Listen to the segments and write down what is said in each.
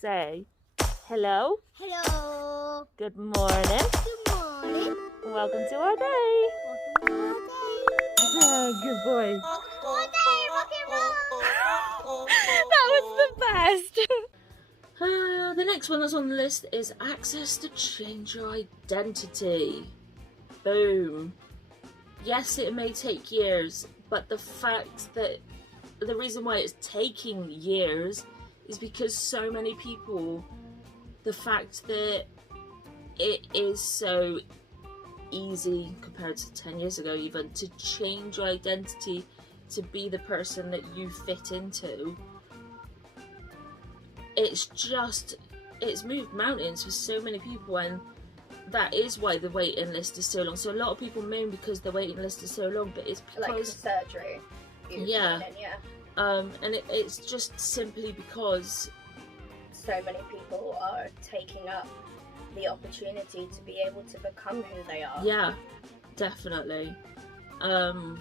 Say hello. Hello. Good morning. Good morning. Welcome to our day. Welcome to our day. Oh, good boy. Our day, rock and roll. That was the best. The next one that's on the list is access to change your identity. Boom. Yes, it may take years, but the fact that the reason why it's taking years is because so many people, the fact that it is so easy compared to 10 years ago even to change your identity to be the person that you fit into, it's moved mountains for so many people, and that is why the waiting list is so long. So a lot of people moan because the waiting list is so long, but it's because like the surgery. Yeah. And it's just simply because so many people are taking up the opportunity to be able to become who they are. Yeah, definitely. And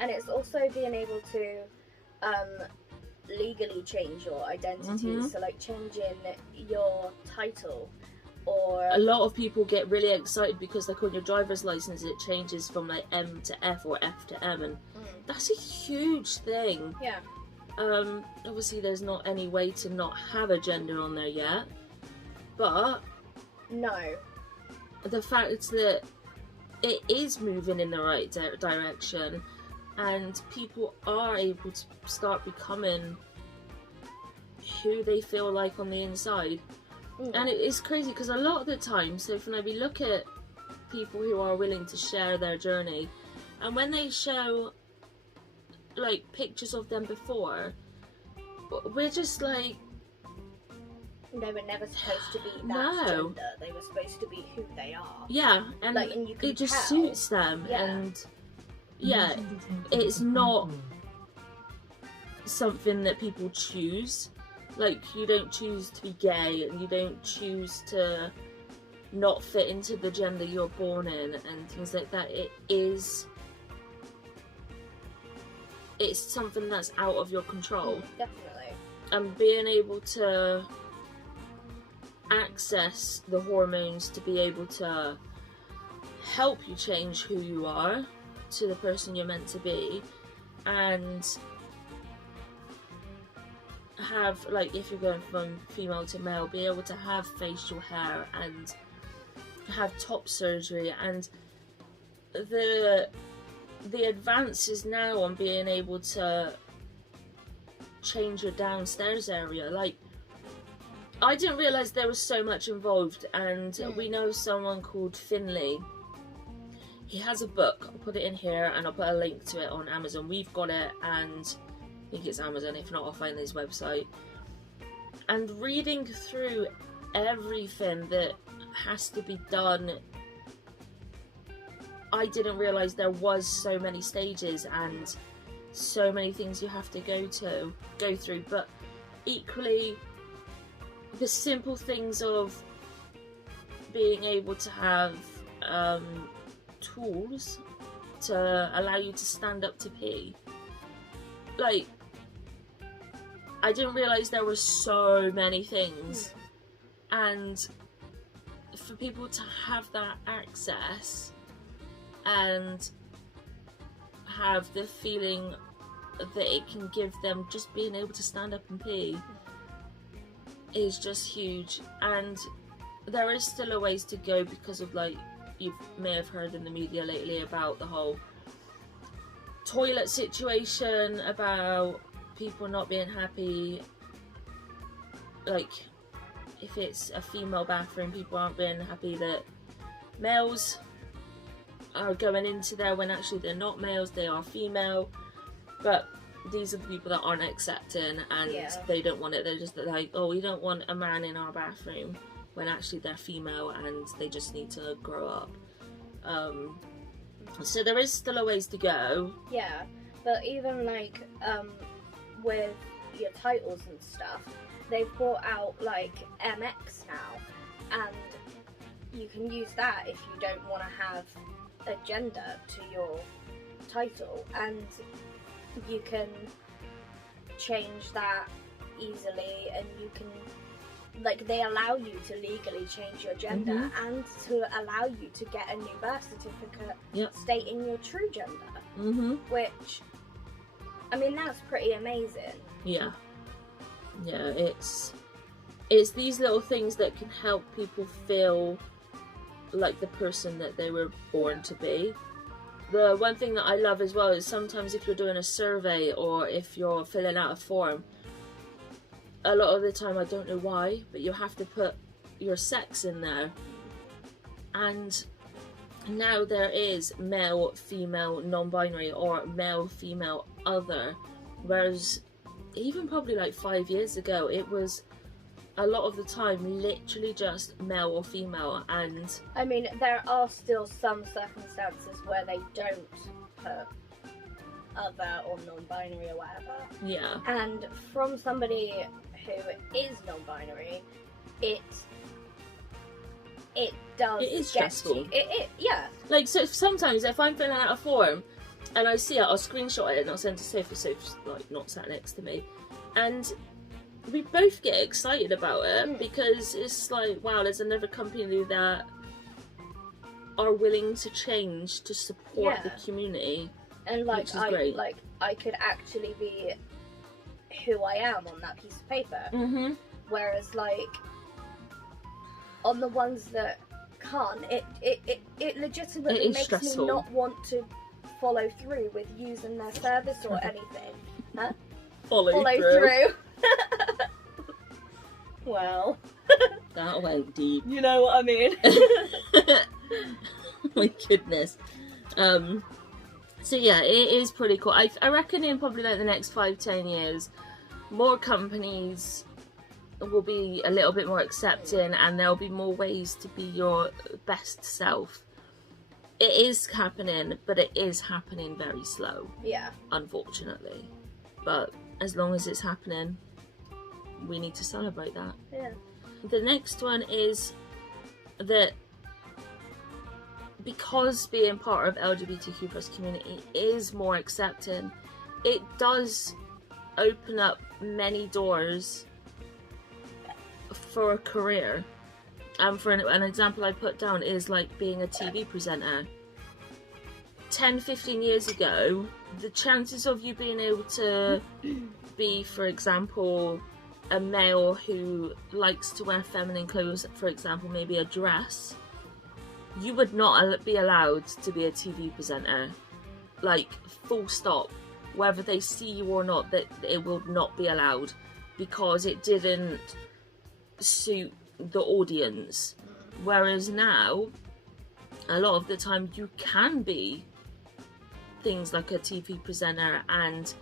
it's also being able to legally change your identity. So like changing your title, or a lot of people get really excited because like on your driver's license it changes from like M to F or F to M, and that's a huge thing. Yeah. Obviously there's not any way to not have a gender on there yet, but no, the fact that it is moving in the right direction and people are able to start becoming who they feel like on the inside. And it is crazy because a lot of the time, so when we look at people who are willing to share their journey, and when they show like pictures of them before, we're just like, they were never supposed to be that No. gender. They were supposed to be who they are. yeah, and Like, and you can it just tell. suits them. Yeah. And yeah, it's not something that people choose. Like, you don't choose to be gay, and you don't choose to not fit into the gender you're born in and things like that. It's something that's out of your control. Definitely. And being able to access the hormones to be able to help you change who you are to the person you're meant to be, and have, like, if you're going from female to male, be able to have facial hair and have top surgery, and the advances now on being able to change your downstairs area. Like, I didn't realise there was so much involved, and we know someone called Finley. He has a book. I'll put it in here and I'll put a link to it on Amazon. We've got it, and I think it's Amazon. If not, I'll find his website. And reading through everything that has to be done, I didn't realise there was so many stages and so many things you have to go through. But equally, the simple things of being able to have tools to allow you to stand up to pee. Like, I didn't realise there were so many things, and for people to have that access and have the feeling that it can give them just being able to stand up and pee is just huge. And there is still a ways to go because of, like, you may have heard in the media lately about the whole toilet situation, about people not being happy, like if it's a female bathroom, people aren't being happy that males are going into there when actually they're not males, they are female. But these are the people that aren't accepting, and they don't want it. They're just like, oh, we don't want a man in our bathroom, when actually they're female and they just need to grow up. So there is still a ways to go. Yeah, but even like with your titles and stuff, they've brought out like MX now, and you can use that if you don't want to have a gender to your title, and you can change that easily, and you can like they allow you to legally change your gender and to allow you to get a new birth certificate stating your true gender, which, I mean, that's pretty amazing. Yeah, it's these little things that can help people feel like the person that they were born to be. The one thing that I love as well is sometimes if you're doing a survey or if you're filling out a form, a lot of the time, I don't know why, but you have to put your sex in there. And now there is male, female, non-binary, or male, female, other. Whereas even probably like 5 years ago, it was a lot of the time literally just male or female. And I mean, there are still some circumstances where they don't put other or non-binary or whatever. Yeah. And from somebody who is non-binary, it does. It is stressful. Yeah. Like, so sometimes if I'm filling out a form and I see it, I'll screenshot it and I'll send it to Sophie. Sophie's like not sat next to me, and we both get excited about it because it's like, wow, there's another company that are willing to change to support the community. And like, which is great. I could actually be who I am on that piece of paper. Whereas like on the ones that can't, it legitimately makes stressful. me not want to follow through with using their service or anything. Huh? Follow through. Well, that went deep. You know what I mean. My goodness. So yeah, it is pretty cool. I reckon in probably like the next 5-10 years, more companies will be a little bit more accepting, and there'll be more ways to be your best self. It is happening, but it is happening very slow. Yeah. Unfortunately. But as long as it's happening, we need to celebrate that. Yeah. The next one is that because being part of LGBTQ plus community is more accepting, it does open up many doors for a career. And for an example I put down is like being a TV presenter. 10-15 years ago, the chances of you being able to be, for example, a male who likes to wear feminine clothes, for example, maybe a dress, you would not be allowed to be a TV presenter. Like, full stop. Whether they see you or not, that it will not be allowed because it didn't suit the audience. Whereas now, a lot of the time you can be things like a TV presenter and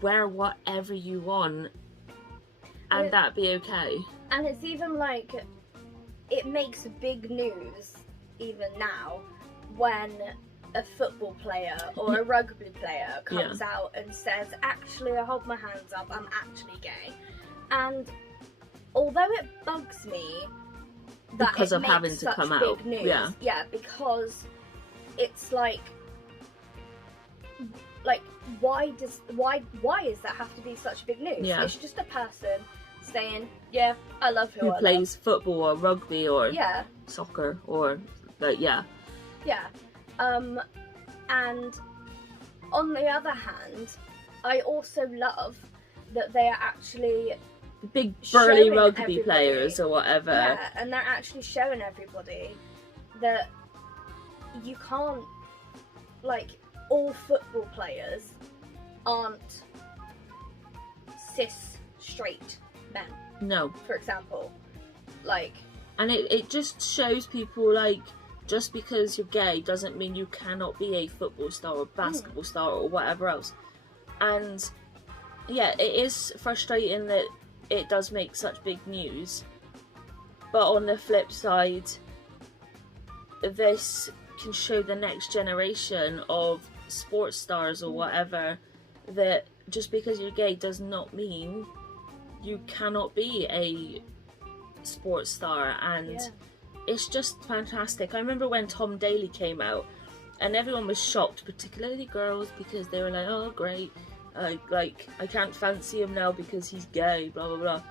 wear whatever you want and that be okay. And it's even like, it makes big news even now when a football player or a rugby player comes out and says, actually, I hold my hands up, I'm actually gay. And although it bugs me that because it of makes having to such come big out, news, because it's like why does that have to be such big news? Yeah. It's just a person saying, yeah, I love who I plays football or rugby or love. soccer or yeah. And on the other hand, I also love that they are actually big burly showing rugby everybody, players or whatever. Yeah, and they're actually showing everybody that you can't, like, all football players aren't cis straight men. No. For example. Like, and it just shows people, like, just because you're gay doesn't mean you cannot be a football star or basketball star or whatever else. And yeah, it is frustrating that it does make such big news, but on the flip side, this can show the next generation of sports stars or whatever that just because you're gay does not mean you cannot be a sports star. And it's just fantastic. I remember when Tom Daley came out and everyone was shocked, particularly girls, because they were like, oh great, I can't fancy him now because he's gay, blah blah blah.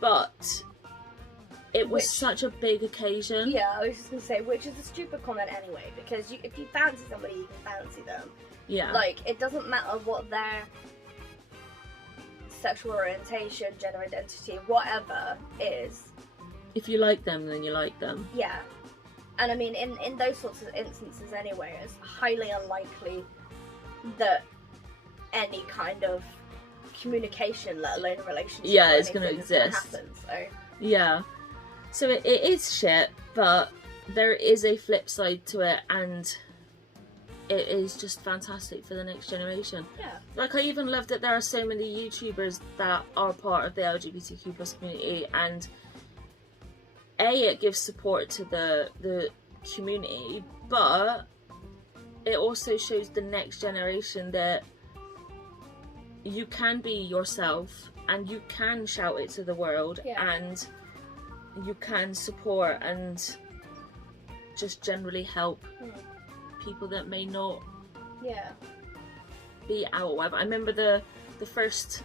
but it was such a big occasion. Yeah, I was just gonna say, which is a stupid comment anyway, because if you fancy somebody, you can fancy them. Yeah. Like, it doesn't matter what their sexual orientation, gender identity, whatever is. If you like them, then you like them. Yeah. And I mean, in those sorts of instances anyway, it's highly unlikely that any kind of communication, let alone a relationship, it's going to exist. Happen, so. Yeah. So it is shit, but there is a flip side to it, and it is just fantastic for the next generation. Yeah. Like, I even love that there are so many YouTubers that are part of the LGBTQ plus community, and it gives support to the community, but it also shows the next generation that you can be yourself and you can shout it to the world, and you can support and just generally help people that may not be out or whatever. I remember the first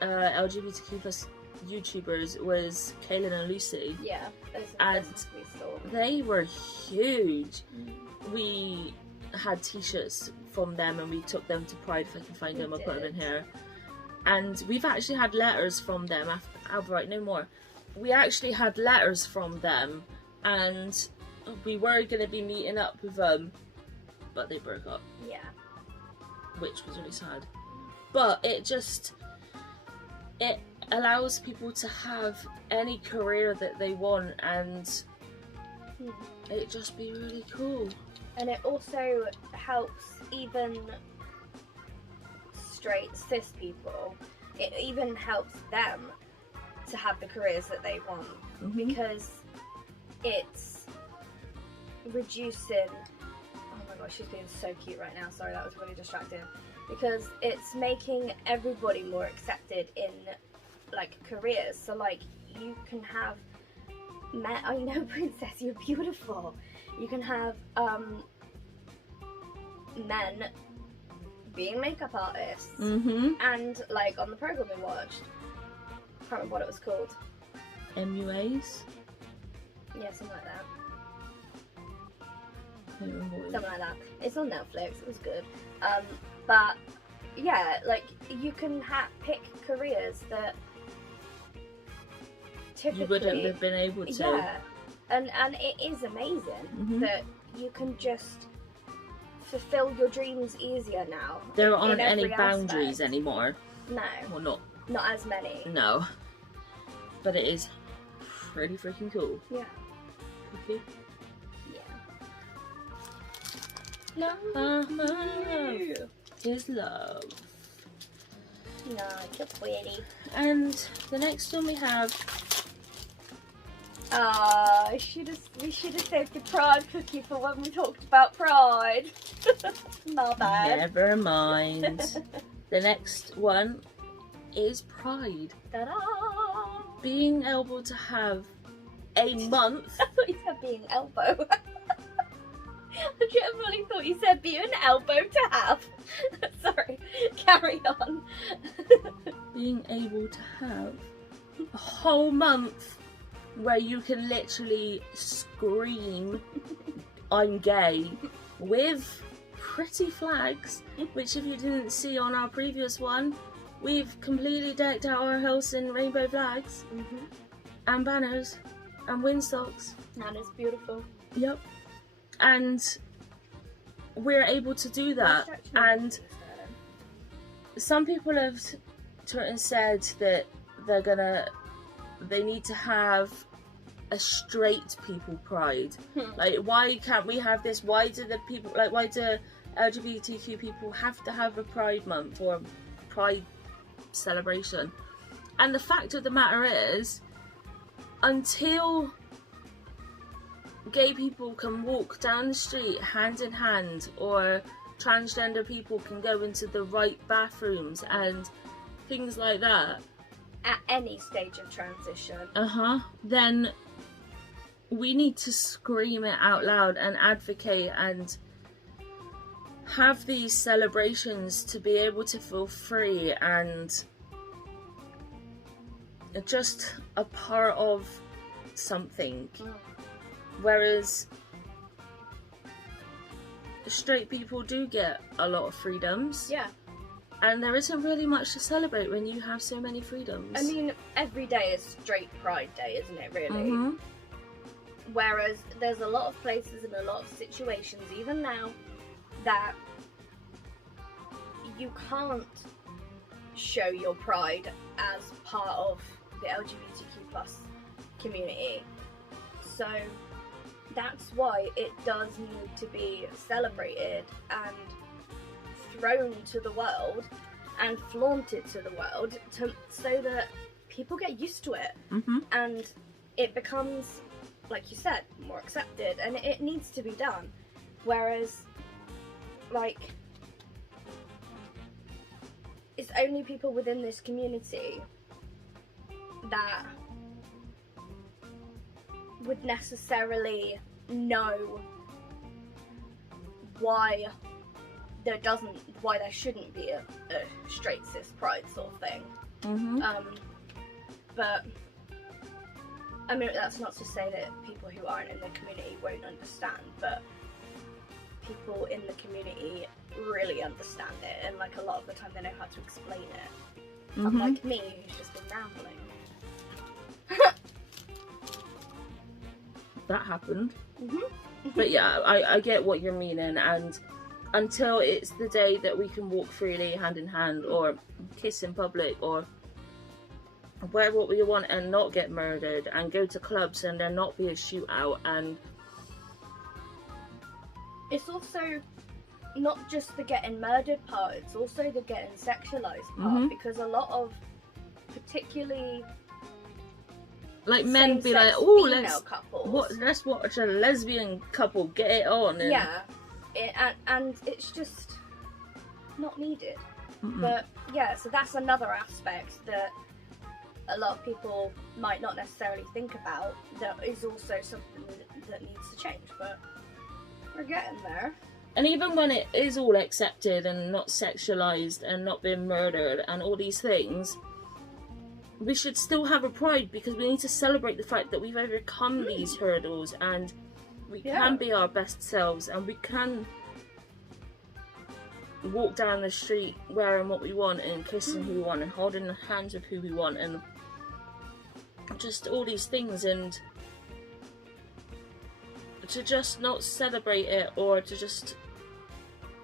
LGBTQ plus YouTubers was Kaylin and Lucy. Yeah, and they were huge. We had t-shirts from them and we took them to Pride. If I can find them, I'll put them in here. And we've actually had letters from them right, no more. We actually had letters from them, and we were going to be meeting up with them, but they broke up. Yeah. Which was really sad. But it allows people to have any career that they want, and it just be really cool. And it also helps even straight cis people. It even helps them to have the careers that they want, because it's reducing. Oh my gosh, she's being so cute right now. Sorry, that was really distracting. Because it's making everybody more accepted in like careers. So like you can have men. I know, princess, you're beautiful. You can have men being makeup artists, and like on the program we watched, I can't remember what it was called. MUAs? Yeah, something like that. Something like that. It's on Netflix. It was good. But yeah, like you can pick careers that typically you wouldn't have been able to. Yeah, and it is amazing that you can just fulfill your dreams easier now. There aren't any boundaries anymore. No. Well, not as many. No. But it is pretty freaking cool. Yeah. Okay. Yeah. Love is love. No, you're pretty. And the next one we have. We should have saved the Pride cookie for when we talked about Pride. My bad. Never mind. The next one is Pride. Ta-da! Being able to have a month. I thought you said being elbow. I generally thought you said be an elbow to have. Sorry, carry on. Being able to have a whole month where you can literally scream I'm gay with pretty flags, which if you didn't see on our previous one, we've completely decked out our house in rainbow flags and banners and windsocks. And it's beautiful. Yep. And we're able to do that. And some people have said that they need to have a straight people pride. Like, why can't we have this? Why do LGBTQ people have to have a Pride Month or Pride celebration? And the fact of the matter is, until gay people can walk down the street hand in hand, or transgender people can go into the right bathrooms and things like that, at any stage of transition, then we need to scream it out loud and advocate and have these celebrations to be able to feel free and just a part of something. Mm. Whereas straight people do get a lot of freedoms. Yeah. And there isn't really much to celebrate when you have so many freedoms. I mean, every day is straight pride day, isn't it, really? Mm-hmm. Whereas there's a lot of places and a lot of situations, even now, that you can't show your pride as part of the LGBTQ plus community. So that's why it does need to be celebrated and thrown to the world and flaunted to the world so that people get used to it. Mm-hmm. And it becomes, like you said, more accepted, and it needs to be done. Whereas, like, it's only people within this community that would necessarily know why there shouldn't be a straight cis pride sort of thing. Mm-hmm. But I mean, that's not to say that people who aren't in the community won't understand, but people in the community really understand it, and like a lot of the time they know how to explain it. Mm-hmm. Unlike me, who's just been rambling. That happened. Mm-hmm. But yeah, I get what you're meaning, and until it's the day that we can walk freely hand in hand or kiss in public or wear what we want and not get murdered and go to clubs and there not be a shootout, and It's also not just the getting murdered part, it's also the getting sexualized part, Mhm. because a lot of particularly like men be same-sex like, oh, female couples. let's watch a lesbian couple get it on. And, Yeah, and it's just not needed. Mm-mm. But yeah, so that's another aspect that a lot of people might not necessarily think about, that is also something that needs to change, but we're getting there. And even when it is all accepted and not sexualized and not being murdered and all these things, we should still have a pride, because we need to celebrate the fact that we've overcome these hurdles and we can be our best selves, and we can walk down the street wearing what we want and kissing who we want and holding the hands of who we want and just all these things. And to just not celebrate it or to just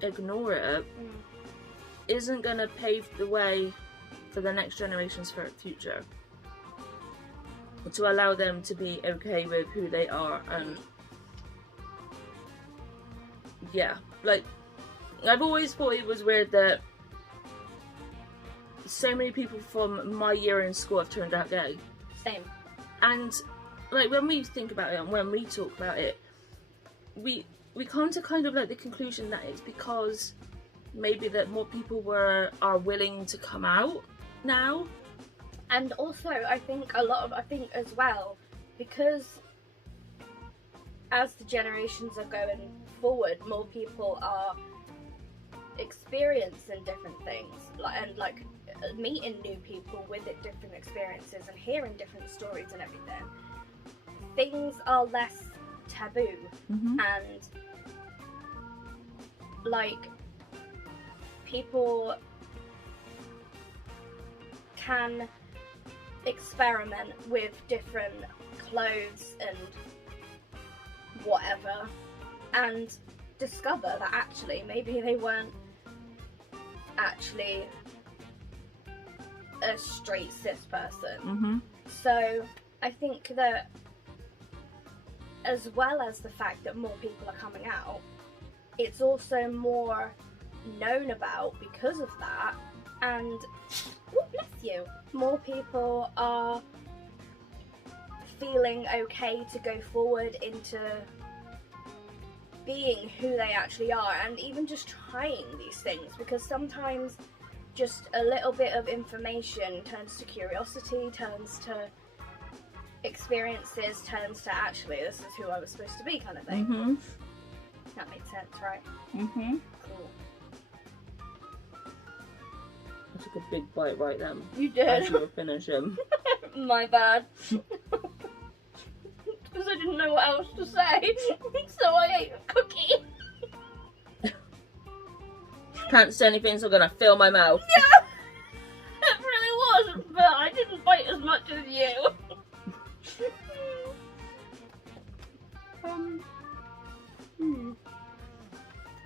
ignore it isn't going to pave the way for the next generations for the future, to allow them to be okay with who they are. And yeah, like, I've always thought it was weird that so many people from my year in school have turned out gay. Same. And like, when we think about it and when we talk about it, we come to kind of like the conclusion that it's because maybe that more people are willing to come out now. And also, I think as well, because as the generations are going forward, more people are experiencing different things, like meeting new people with different experiences and hearing different stories and everything. Things are less taboo, and like, people can experiment with different clothes and whatever and discover that actually maybe they weren't actually a straight cis person. So I think that, as well as the fact that more people are coming out, it's also more known about because of that, and bless you, more people are feeling okay to go forward into being who they actually are, and even just trying these things, because sometimes just a little bit of information turns to curiosity, turns to experiences, turns to actually this is who I was supposed to be, kind of thing. That made sense, right? Cool. I took a big bite right then. You did. As you were finishing. My bad. Because I didn't know what else to say, so I ate a cookie. Can't say anything, so I'm gonna fill my mouth. Yeah, it really was, but I didn't bite as much as you.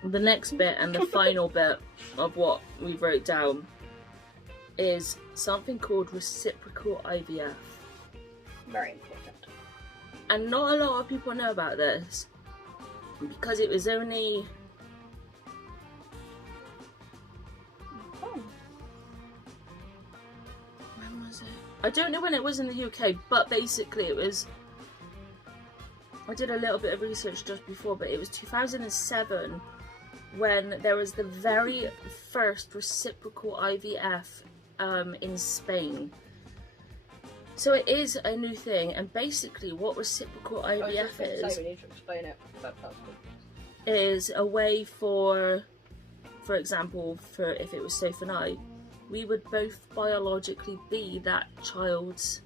The next bit and the final bit of what we wrote down is something called reciprocal IVF. Very important. And not a lot of people know about this because it was only... When was it? I don't know when it was in the UK, but basically it was... I did a little bit of research just before, but it was 2007 when there was the very first reciprocal IVF in Spain. So it is a new thing, and basically what reciprocal IVF is, we need to explain it. is a way for example, for if it was Soph and I, we would both biologically be that child's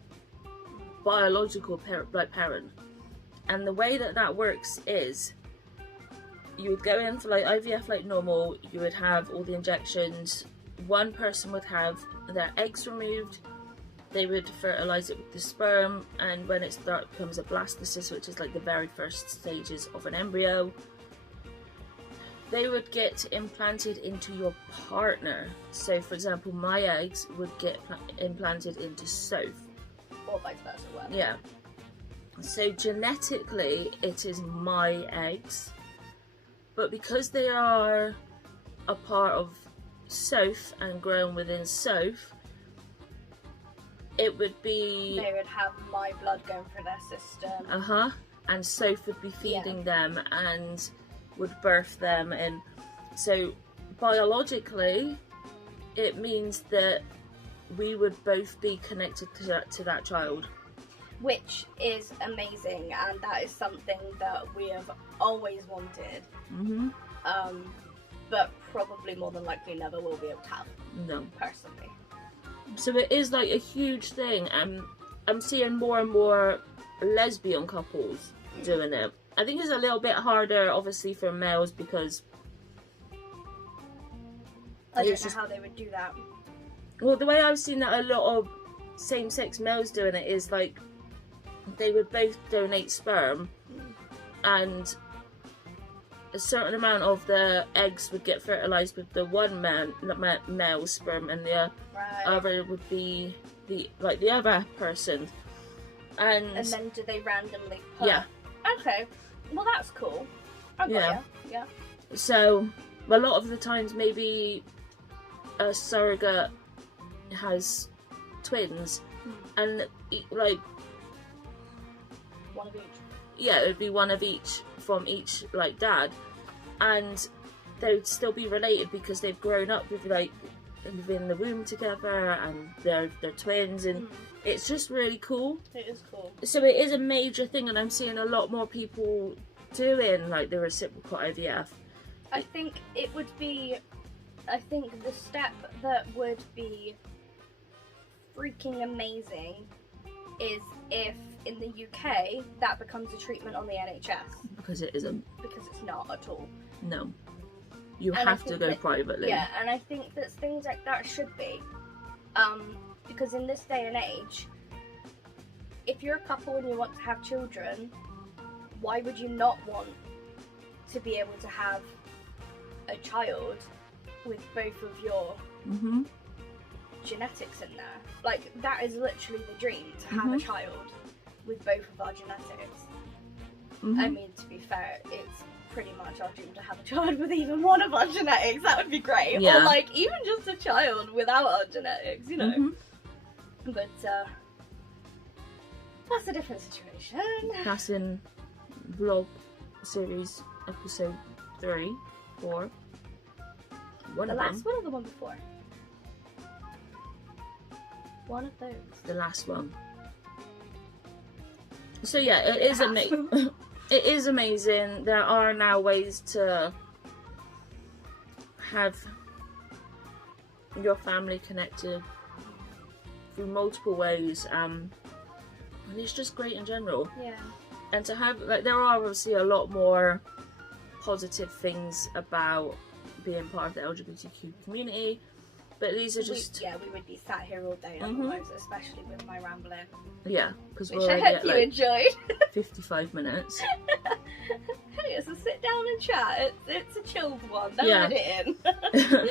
biological parent. And the way that that works is you would go in for like IVF like normal, you would have all the injections, one person would have their eggs removed, they would fertilise it with the sperm, and when it becomes a blastocyst, which is like the very first stages of an embryo, they would get implanted into your partner. So for example, my eggs would get implanted into Soph. Or vice versa, well. Yeah. So genetically, it is my eggs, but because they are a part of Soph and grown within Soph, it would be... They would have my blood going through their system. And Soph would be feeding them and would birth them. And so biologically, it means that we would both be connected to that child. Which is amazing, and that is something that we have always wanted. But probably more than likely never will be able to have. No. Personally. So it is like a huge thing, and I'm seeing more and more lesbian couples doing it. I think it's a little bit harder, obviously, for males because... I don't know how they would do that. Well, the way I've seen that a lot of same-sex males doing it is like they would both donate sperm, and a certain amount of the eggs would get fertilized with the one male sperm, and the other would be the other person. And then do they randomly put? Yeah. Okay. Well, that's cool. I got ya. Yeah. So a lot of the times, maybe a surrogate has twins, and like one of each. Yeah, it would be one of each from each like dad, and they would still be related because they've grown up with like within the womb together, and they're twins, and it's just really cool. It is cool. So it is a major thing, and I'm seeing a lot more people doing like the reciprocal IVF. I think it would be. I think the step that would be freaking amazing is if in the UK that becomes a treatment on the NHS. Because it isn't. Because it's not at all. No. You have to go privately. Yeah, and I think that things like that should be. Because in this day and age, if you're a couple and you want to have children, why would you not want to be able to have a child with both of your genetics in there? Like, that is literally the dream, to have a child with both of our genetics. I mean, to be fair, it's pretty much our dream to have a child with even one of our genetics. That would be great. Yeah. Or like even just a child without our genetics, you know. But that's a different situation. That's in vlog series episode 3, 4. The last one or the one before? One of those. The last one. So yeah, it is amazing. It is amazing. There are now ways to have your family connected through multiple ways, and it's just great in general. Yeah. And to have, like, there are obviously a lot more positive things about being part of the LGBTQ community, but these are just... we would be sat here all day otherwise, especially with my rambling. Yeah, because Which we're I already hope at you like enjoyed. 55 minutes. Hey, it's a sit down and chat. It's a chilled one. Don't Yeah. let it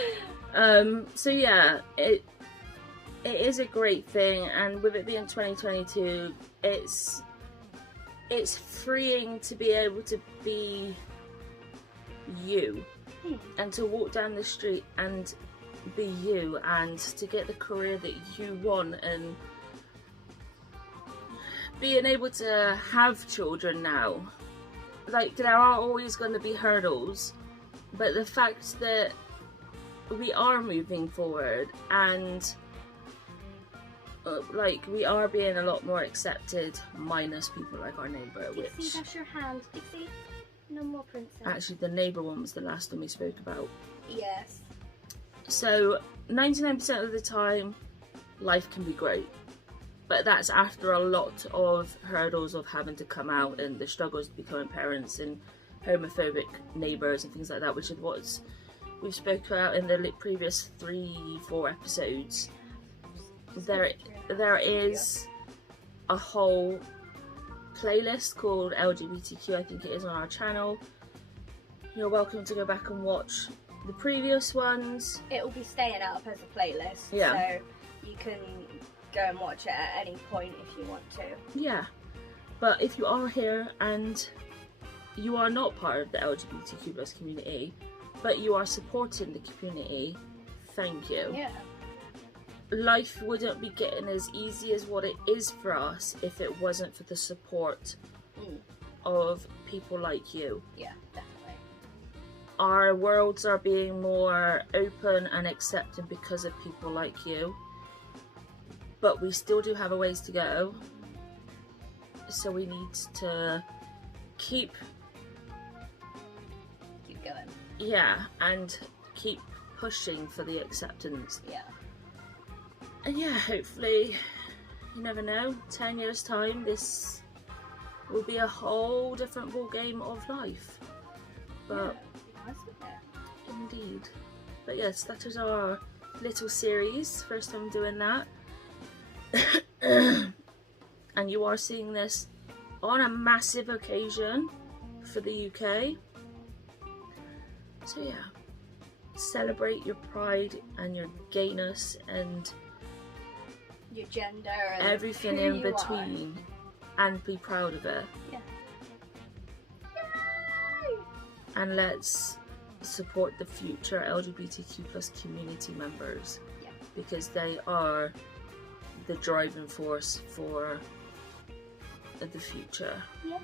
in. So yeah, it is a great thing, and with it being 2022, it's freeing to be able to be you and to walk down the street and be you, and to get the career that you want, and being able to have children now. Like, there are always going to be hurdles, but the fact that we are moving forward, and like, we are being a lot more accepted, minus people like our neighbour, which... Dixie, that's your hand. Dixie, no more princess. Actually, the neighbour one was the last one we spoke about. Yes. So, 99% of the time, life can be great. But that's after a lot of hurdles of having to come out, and the struggles of becoming parents, and homophobic neighbours and things like that, which is what we've spoken about in the previous 3-4 episodes. There is a whole playlist called LGBTQ, I think it is, on our channel. You're welcome to go back and watch the previous ones. It will be staying up as a playlist, so you can go and watch it at any point if you want to. Yeah, but if you are here and you are not part of the LGBTQ plus community, but you are supporting the community, thank you. Yeah. Life wouldn't be getting as easy as what it is for us if it wasn't for the support of people like you. Yeah, definitely. Our worlds are being more open and accepting because of people like you. But we still do have a ways to go. So we need to keep going. Yeah, and keep pushing for the acceptance. Yeah. And yeah, hopefully, you never know, 10 years time, this will be a whole different ball game of life. But yeah, nice, wouldn't it? Indeed. But yes, that is our little series. First time doing that. And you are seeing this on a massive occasion for the UK. So yeah, celebrate your pride and your gayness and your gender and everything who in you between, and be proud of it. Yeah. And let's support the future LGBTQ plus community members, because they are the driving force for the future. Yeah.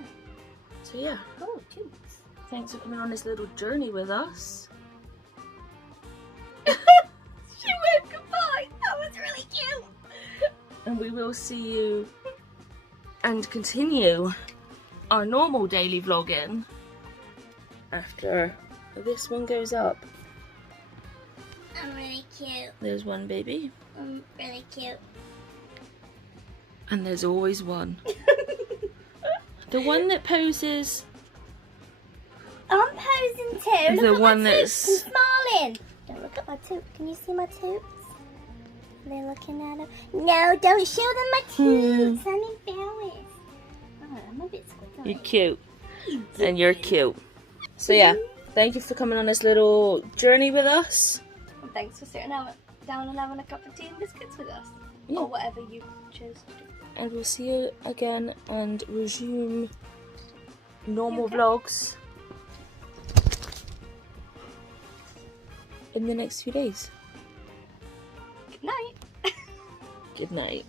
So yeah. Oh, tubes. Thanks for coming on this little journey with us. She waved goodbye. That was really cute. And we will see you and continue our normal daily vlogging after this one goes up. I'm really cute. There's one baby. I'm really cute. And there's always one. The one that poses. I'm posing too. The look one at my that's toots. I'm smiling. Don't look at my toots. Can you see my toots? They're looking at them. No, don't show them my toots. I'm embarrassed. Oh, I'm a bit squiggly. You're cute. And you're cute. So yeah, thank you for coming on this little journey with us. And thanks for sitting down and having a cup of tea and biscuits with us. Yeah. Or whatever you chose to do. And we'll see you again and resume normal vlogs in the next few days. Good night. Good night.